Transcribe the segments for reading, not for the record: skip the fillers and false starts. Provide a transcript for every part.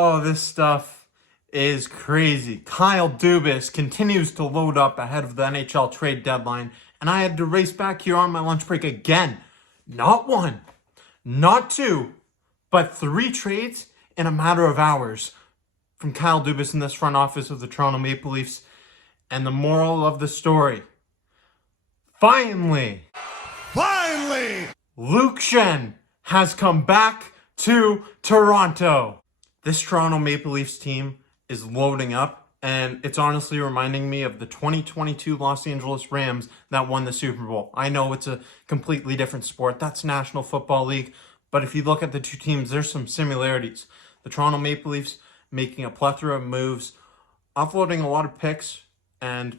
Oh, this stuff is crazy. Kyle Dubas continues to load up ahead of the NHL trade deadline, and I had to race back here on my lunch break again. Not one, not two, but three trades in a matter of hours from Kyle Dubas in this front office of the Toronto Maple Leafs. And the moral of the story, finally, Luke Schenn has come back to Toronto. This Toronto Maple Leafs team is loading up, and it's honestly reminding me of the 2022 Los Angeles Rams that won the Super Bowl. I know it's a completely different sport. That's National Football League. But if you look at the two teams, there's some similarities. The Toronto Maple Leafs making a plethora of moves, offloading a lot of picks and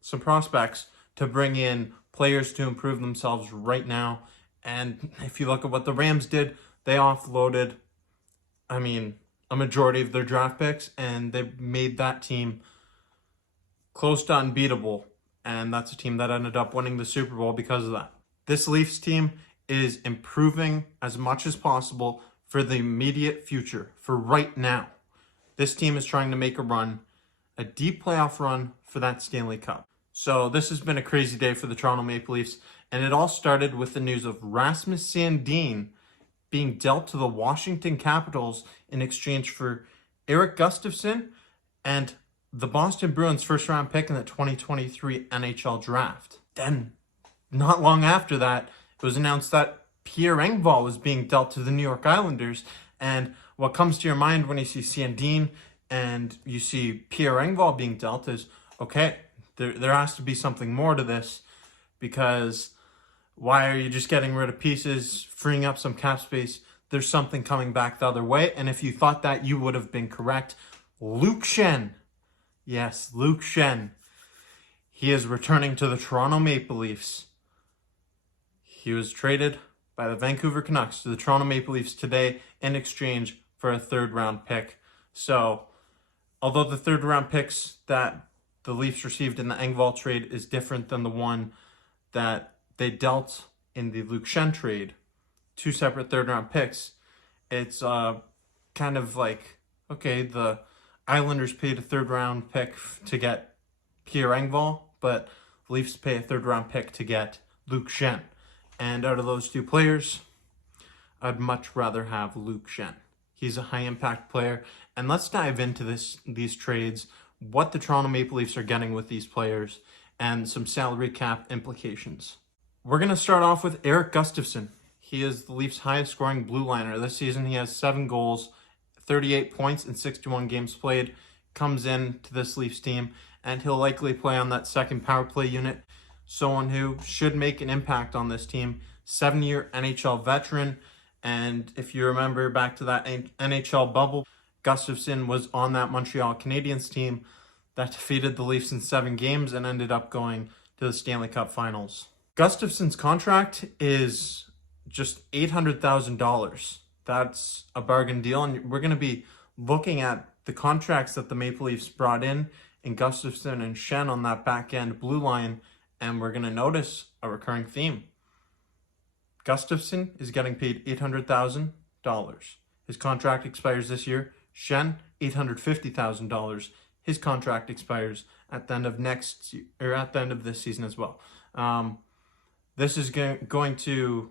some prospects to bring in players to improve themselves right now. And if you look at what the Rams did, they offloaded, a majority of their draft picks, and they made that team close to unbeatable. And that's a team that ended up winning the Super Bowl because of that. This Leafs team is improving as much as possible for the immediate future, for right now. This team is trying to make a run, a deep playoff run for that Stanley Cup. So this has been a crazy day for the Toronto Maple Leafs, and it all started with the news of Rasmus Sandin being dealt to the Washington Capitals in exchange for Erik Gustafsson and the Boston Bruins first-round pick in the 2023 NHL Draft. Then, not long after that, it was announced that Pierre Engvall was being dealt to the New York Islanders. And what comes to your mind when you see Sandin and you see Pierre Engvall being dealt is, okay, there has to be something more to this, because why are you just getting rid of pieces, freeing up some cap space? There's something coming back the other way. And if you thought that, you would have been correct. Luke Schenn. Yes, Luke Schenn. He is returning to the Toronto Maple Leafs. He was traded by the Vancouver Canucks to the Toronto Maple Leafs today in exchange for a third-round pick. So, although the third-round picks that the Leafs received in the Engvall trade is different than the one that they dealt in the Luke Schenn trade, two separate third-round picks, it's kind of like, okay, the Islanders paid a third-round pick to get Pierre Engvall, but the Leafs pay a third-round pick to get Luke Schenn. And out of those two players, I'd much rather have Luke Schenn. He's a high-impact player. And let's dive into these trades, what the Toronto Maple Leafs are getting with these players, and some salary cap implications. We're going to start off with Erik Gustafsson. He is the Leafs' highest-scoring blue liner. This season, he has 7 goals, 38 points in 61 games played, comes in to this Leafs team, and he'll likely play on that second power play unit. Someone who should make an impact on this team. 7-year NHL veteran. And if you remember back to that NHL bubble, Gustafsson was on that Montreal Canadiens team that defeated the Leafs in 7 games and ended up going to the Stanley Cup Finals. Gustafsson's contract is just $800,000. That's a bargain deal, and we're going to be looking at the contracts that the Maple Leafs brought in Gustafsson and Schenn on that back end blue line, and we're going to notice a recurring theme. Gustafsson is getting paid $800,000. His contract expires this year. Schenn, $850,000. His contract expires at the end of at the end of this season as well. This is going to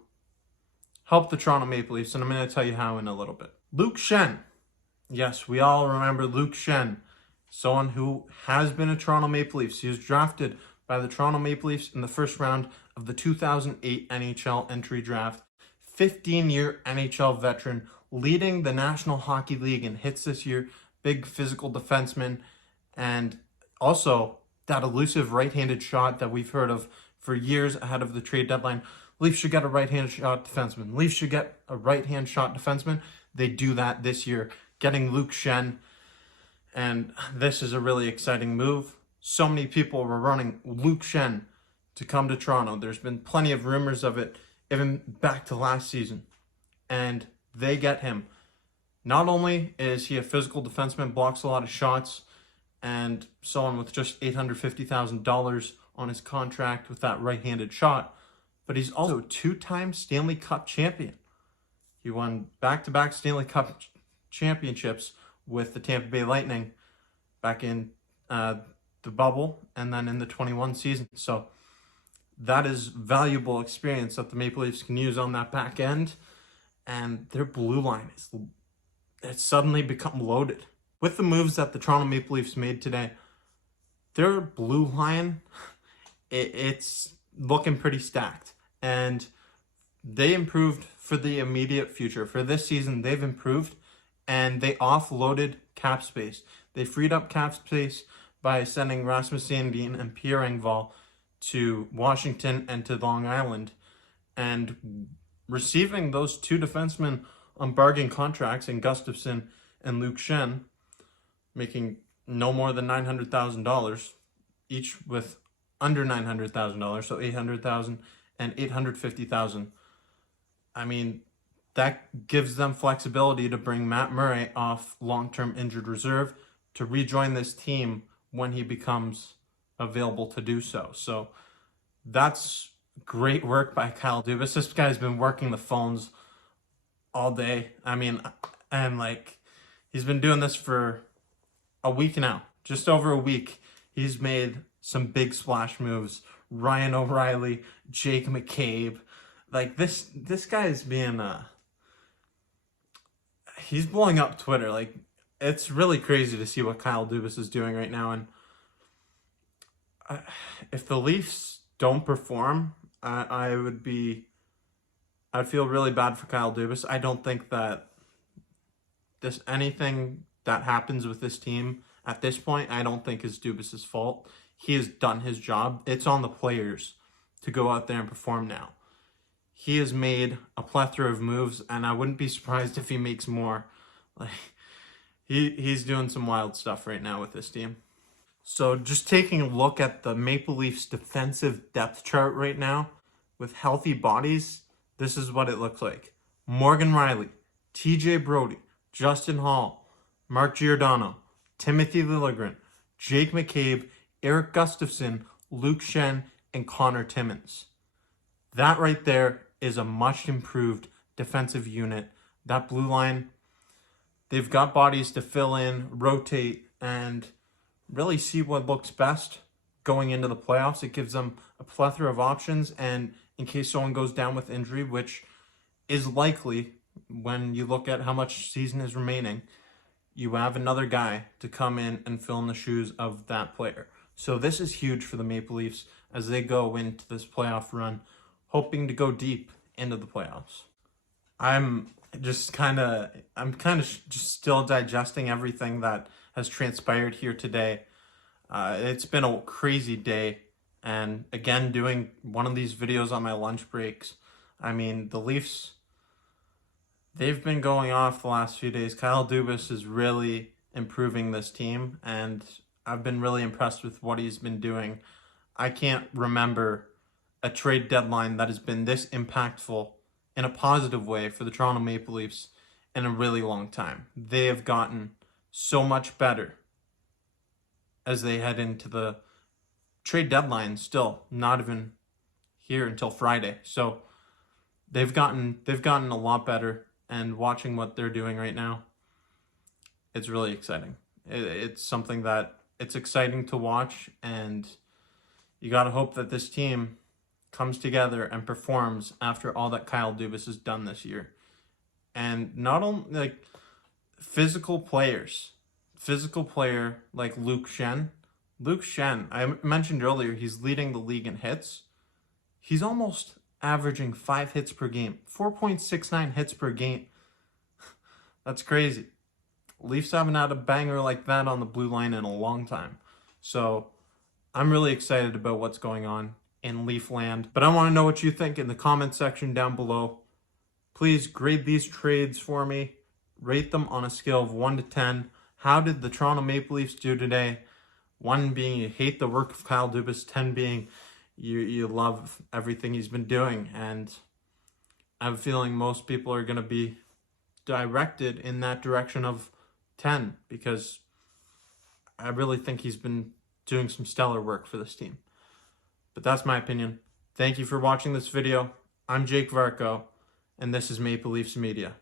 help the Toronto Maple Leafs, and I'm going to tell you how in a little bit. Luke Schenn. Yes, we all remember Luke Schenn, someone who has been a Toronto Maple Leafs. He was drafted by the Toronto Maple Leafs in the first round of the 2008 NHL entry draft. 15-year NHL veteran, leading the National Hockey League in hits this year. Big physical defenseman, and also that elusive right-handed shot that we've heard of for years ahead of the trade deadline. Leafs should get a right-handed shot defenseman. Leafs should get a right-hand shot defenseman. They do that this year, getting Luke Schenn, and this is a really exciting move. So many people were running Luke Schenn to come to Toronto. There's been plenty of rumors of it, even back to last season. And they get him. Not only is he a physical defenseman, blocks a lot of shots, and someone with just $850,000 on his contract with that right-handed shot, but he's also a 2-time Stanley Cup champion. He won back-to-back Stanley Cup championships with the Tampa Bay Lightning back in the bubble and then in the 21 season. So that is valuable experience that the Maple Leafs can use on that back end. And their blue line it's suddenly become loaded. With the moves that the Toronto Maple Leafs made today, their blue line, it's looking pretty stacked. And they improved for the immediate future. For this season, they've improved, and they offloaded cap space. They freed up cap space by sending Rasmus, Sandin, and Pierre Engvall to Washington and to Long Island, and receiving those two defensemen on bargain contracts in Gustafsson and Luke Schenn, making no more than $900,000, each with under $900,000, so $800,000 and $850,000. I mean, that gives them flexibility to bring Matt Murray off long-term injured reserve to rejoin this team when he becomes available to do so. So that's great work by Kyle Dubas. This guy's been working the phones all day. I mean, and like, he's been doing this for a week now, just over a week. He's made some big splash moves. Ryan O'Reilly, Jake McCabe. Like, this guy is being, he's blowing up Twitter. Like, it's really crazy to see what Kyle Dubas is doing right now. And if the Leafs don't perform, I'd feel really bad for Kyle Dubas. I don't think that anything that happens with this team at this point, I don't think is Dubas's fault. He has done his job. It's on the players to go out there and perform now. He has made a plethora of moves, and I wouldn't be surprised if he makes more. Like, he's doing some wild stuff right now with this team. So just taking a look at the Maple Leafs defensive depth chart right now, with healthy bodies, this is what it looks like. Morgan Rielly, TJ Brodie, Justin Hall, Mark Giordano, Timothy Liljegren, Jake McCabe, Erik Gustafsson, Luke Schenn, and Connor Timmins. That right there is a much improved defensive unit. That blue line, they've got bodies to fill in, rotate, and really see what looks best going into the playoffs. It gives them a plethora of options, and in case someone goes down with injury, which is likely when you look at how much season is remaining, you have another guy to come in and fill in the shoes of that player. So this is huge for the Maple Leafs as they go into this playoff run, hoping to go deep into the playoffs. I'm kind of just still digesting everything that has transpired here today. It's been a crazy day, and again, doing one of these videos on my lunch breaks. I mean, the Leafs, they've been going off the last few days. Kyle Dubas is really improving this team, and I've been really impressed with what he's been doing. I can't remember a trade deadline that has been this impactful in a positive way for the Toronto Maple Leafs in a really long time. They have gotten so much better as they head into the trade deadline, still not even here until Friday. So they've gotten a lot better, and watching what they're doing right now, it's really exciting. It's something that it's exciting to watch, and you got to hope that this team comes together and performs after all that Kyle Dubas has done this year. And not only like physical player like Luke Schenn. Luke Schenn, I mentioned earlier, he's leading the league in hits. He's almost averaging 5 hits per game, 4.69 hits per game. That's crazy. Leafs haven't had a banger like that on the blue line in a long time. So I'm really excited about what's going on in Leafland. But I want to know what you think in the comment section down below. Please grade these trades for me. Rate them on a scale of 1 to 10. How did the Toronto Maple Leafs do today? 1 being you hate the work of Kyle Dubas, 10 being you love everything he's been doing. And I have a feeling most people are going to be directed in that direction of 10, because I really think he's been doing some stellar work for this team. But that's my opinion. Thank you for watching this video. I'm Jake Varco, and this is Maple Leafs Media.